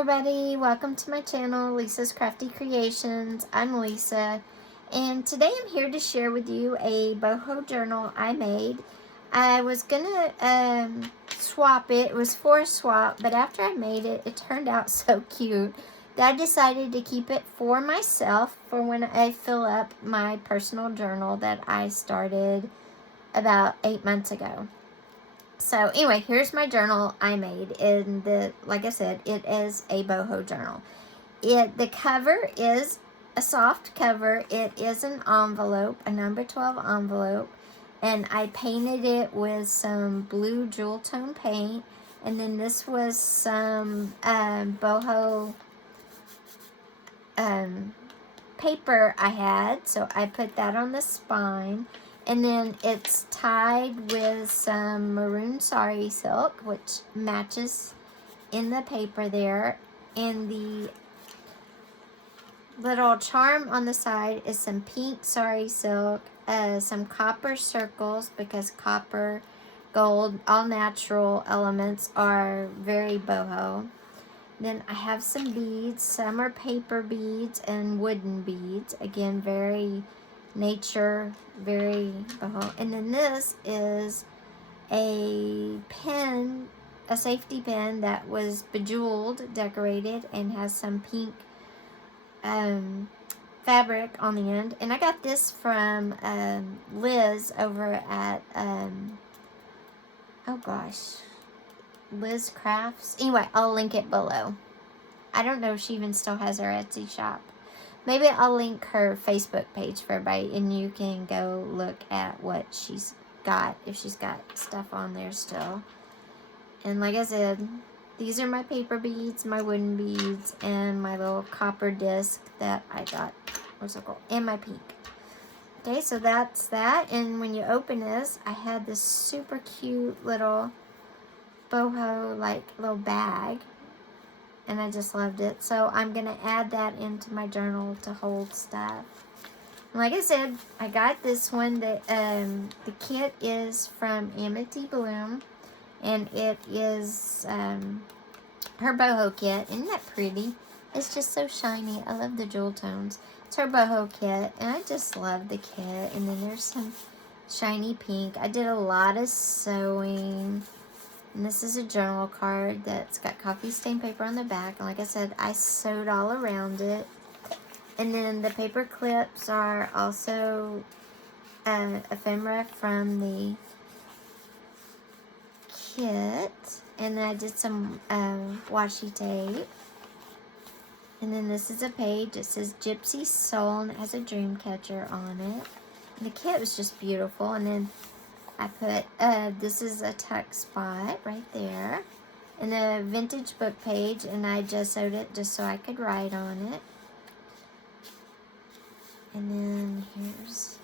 everybody, welcome to my channel, Lisa's Crafty Creations. I'm Lisa, and today I'm here to share with you a boho journal I made. I was gonna swap it. It was for a swap, but after I made it, it turned out so cute that I decided to keep it for myself for when I fill up my personal journal that I started about 8 months ago. So anyway, here's my journal I made, and like I said, it is a boho journal. The cover is a soft cover. It is an envelope, a number 12 envelope, and I painted it with some blue jewel tone paint, and then this was some boho paper I had, so I put that on the spine. And then it's tied with some maroon sari silk, which matches in the paper there. And the little charm on the side is some pink sari silk, some copper circles, because copper, gold, all natural elements are very boho. Then I have some beads. Some are paper beads and wooden beads. Again, very nature, very boho. And then this is a pin, a safety pin that was bejeweled, decorated, and has some pink fabric on the end. And I got this from Liz over at oh gosh, Liz Crafts. Anyway, I'll link it below. I don't know if she even still has her Etsy shop. Maybe I'll link her Facebook page for everybody, and you can go look at what she's got, if she's got stuff on there still. And like I said, these are my paper beads, my wooden beads, and my little copper disc that I got, what's it called, and my pink. Okay, so that's that. And when you open this, I had this super cute little boho, like, little bag. And I just loved it. So I'm going to add that into my journal to hold stuff. Like I said, I got this one. The kit is from Amity Bloom. And it is her boho kit. Isn't that pretty? It's just so shiny. I love the jewel tones. It's her boho kit. And I just love the kit. And then there's some shiny pink. I did a lot of sewing. And this is a journal card that's got coffee stained paper on the back. And like I said, I sewed all around it. And then the paper clips are also ephemera from the kit. And then I did some washi tape. And then this is a page. It says Gypsy Soul, and it has a dream catcher on it. And the kit was just beautiful. And then I put, this is a tuck spot right there, and a vintage book page, and I just sewed it just so I could write on it. And then here's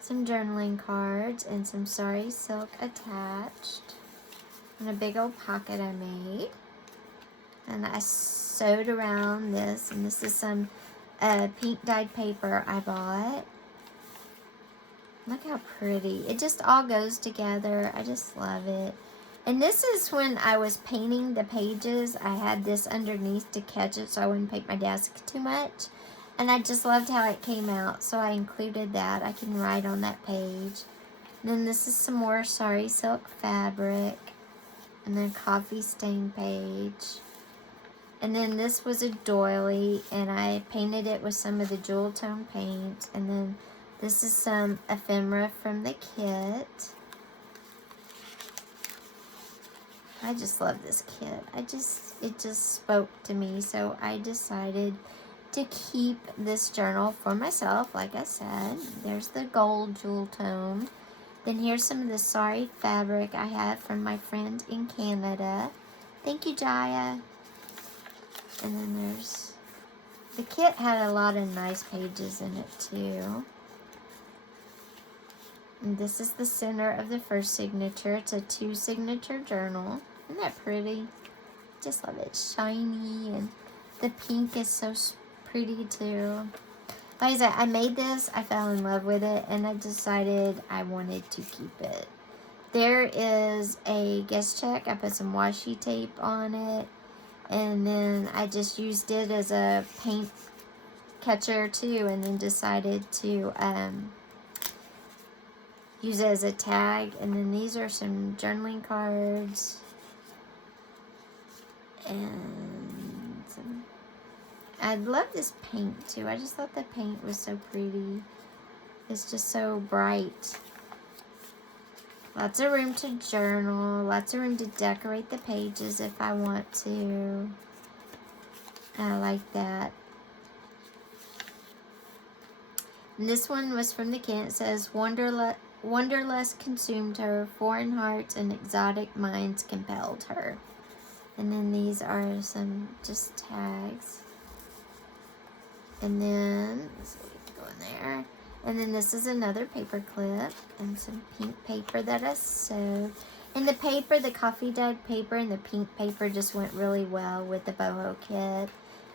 some journaling cards and some sari silk attached, and a big old pocket I made. And I sewed around this, and this is some pink dyed paper I bought. Look how pretty. It just all goes together. I just love it. And this is when I was painting the pages. I had this underneath to catch it so I wouldn't paint my desk too much. And I just loved how it came out. So I included that. I can write on that page. And then this is some more sari silk fabric. And then coffee stain page. And then this was a doily. And I painted it with some of the jewel tone paint. And then this is some ephemera from the kit. I just love this kit. It just spoke to me. So I decided to keep this journal for myself, like I said. There's the gold jewel tone. Then here's some of the sari fabric I have from my friend in Canada. Thank you, Jaya. And then there's, the kit had a lot of nice pages in it too. And this is the center of the first signature. It's a 2-signature journal. Isn't that pretty? Just love it. Shiny, and the pink is so pretty too. Like I said, I made this. I fell in love with it, and I decided I wanted to keep it. There is a guest check. I put some washi tape on it. And then I just used it as a paint catcher too, and then decided to use it as a tag. And then these are some journaling cards. And I love this paint too. I just thought the paint was so pretty. It's just so bright. Lots of room to journal. Lots of room to decorate the pages if I want to. I like that. And this one was from the can. It says, Wanderlust consumed her, foreign hearts and exotic minds compelled her. And then these are some just tags. And then, let's see, go in there. And then this is another paper clip and some pink paper that I sewed. And the paper, the coffee dyed paper and the pink paper just went really well with the boho kit.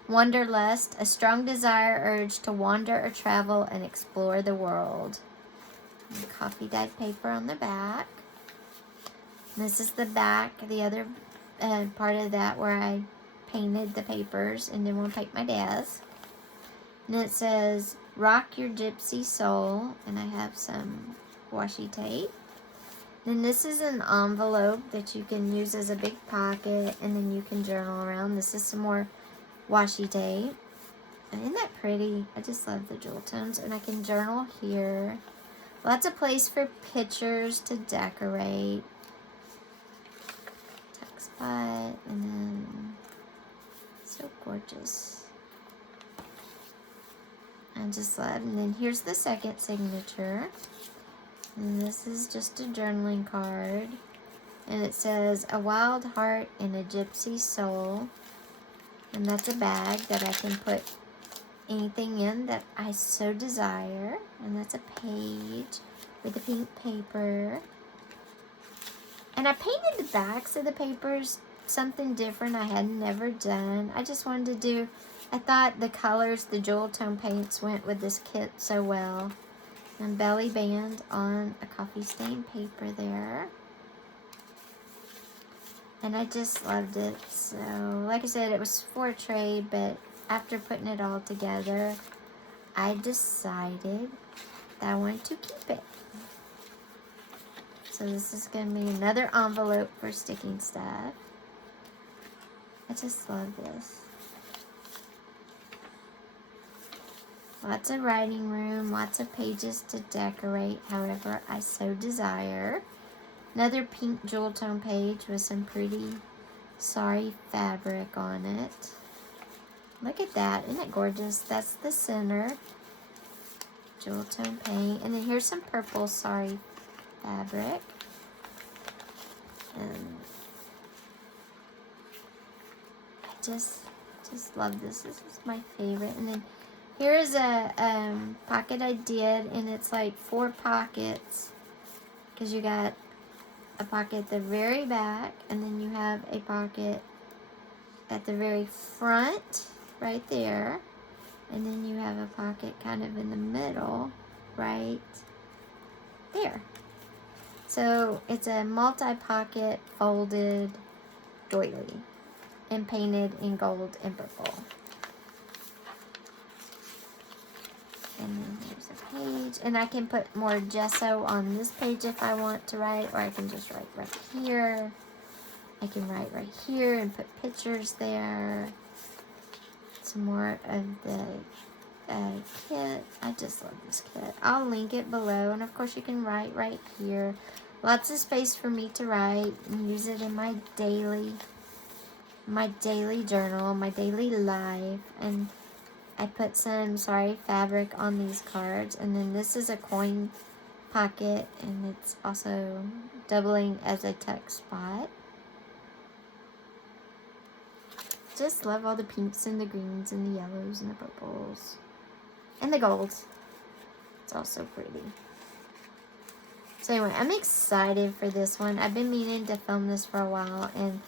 Wanderlust, a strong desire, urge to wander or travel and explore the world. And coffee dyed paper on the back. And this is the back, the other part of that where I painted the papers and then we'll paint my desk. And it says, rock your gypsy soul. And I have some washi tape. Then this is an envelope that you can use as a big pocket and then you can journal around. This is some more washi tape. And isn't that pretty? I just love the jewel tones. And I can journal here. Lots of place for pictures to decorate. Tuck spot. And then, so gorgeous. I just love. And then here's the second signature. And this is just a journaling card. And it says, a wild heart and a gypsy soul. And that's a bag that I can put anything in that I so desire. And that's a page with the pink paper. And I painted the backs of the papers something different I had never done. I just wanted to do, I thought the colors, the jewel tone paints went with this kit so well. And belly band on a coffee stain paper there. And I just loved it. So, like I said, it was for a trade, but after putting it all together, I decided that I wanted to keep it. So this is going to be another envelope for sticking stuff. I just love this. Lots of writing room, lots of pages to decorate however I so desire. Another pink jewel tone page with some pretty sari fabric on it. Look at that, isn't it gorgeous? That's the center. Jewel tone paint. And then here's some purple sari fabric. And I just love this. This is my favorite. And then here's a pocket I did, and it's like 4 pockets because you got a pocket at the very back, and then you have a pocket at the very front right there, and then you have a pocket kind of in the middle right there. So it's a multi-pocket folded doily and painted in gold and purple. And then here's a page. And I can put more gesso on this page if I want to write, or I can just write right here. I can write right here and put pictures there. Some more of the kit. I just love this kit. I'll link it below. And of course you can write right here. Lots of space for me to write and use it in my daily journal, my daily life. And I put some sari fabric on these cards. And then this is a coin pocket, and it's also doubling as a tuck spot. Just love all the pinks and the greens and the yellows and the purples and the golds. It's all so pretty. So anyway, I'm excited for this one. I've been meaning to film this for a while, and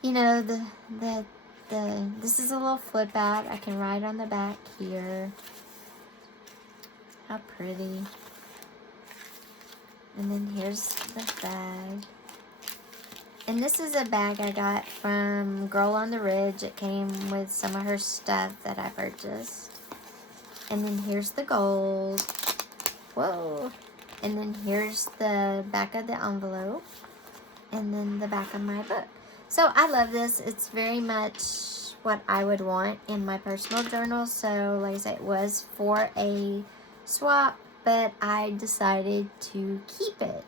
you know, this is a little flip out. I can write on the back here. How pretty. And then here's the bag. And this is a bag I got from Girl on the Ridge. It came with some of her stuff that I purchased. And then here's the gold. Whoa. And then here's the back of the envelope. And then the back of my book. So I love this. It's very much what I would want in my personal journal. So like I said, it was for a swap, but I decided to keep it.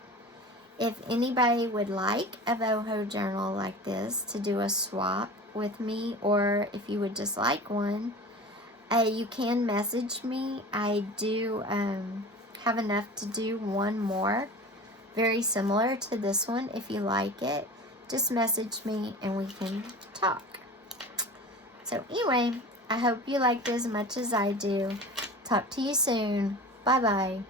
If anybody would like a boho journal like this to do a swap with me, or if you would just like one, you can message me. I do have enough to do one more very similar to this one. If you like it, just message me and we can talk. So anyway, I hope you liked it as much as I do. Talk to you soon. Bye bye.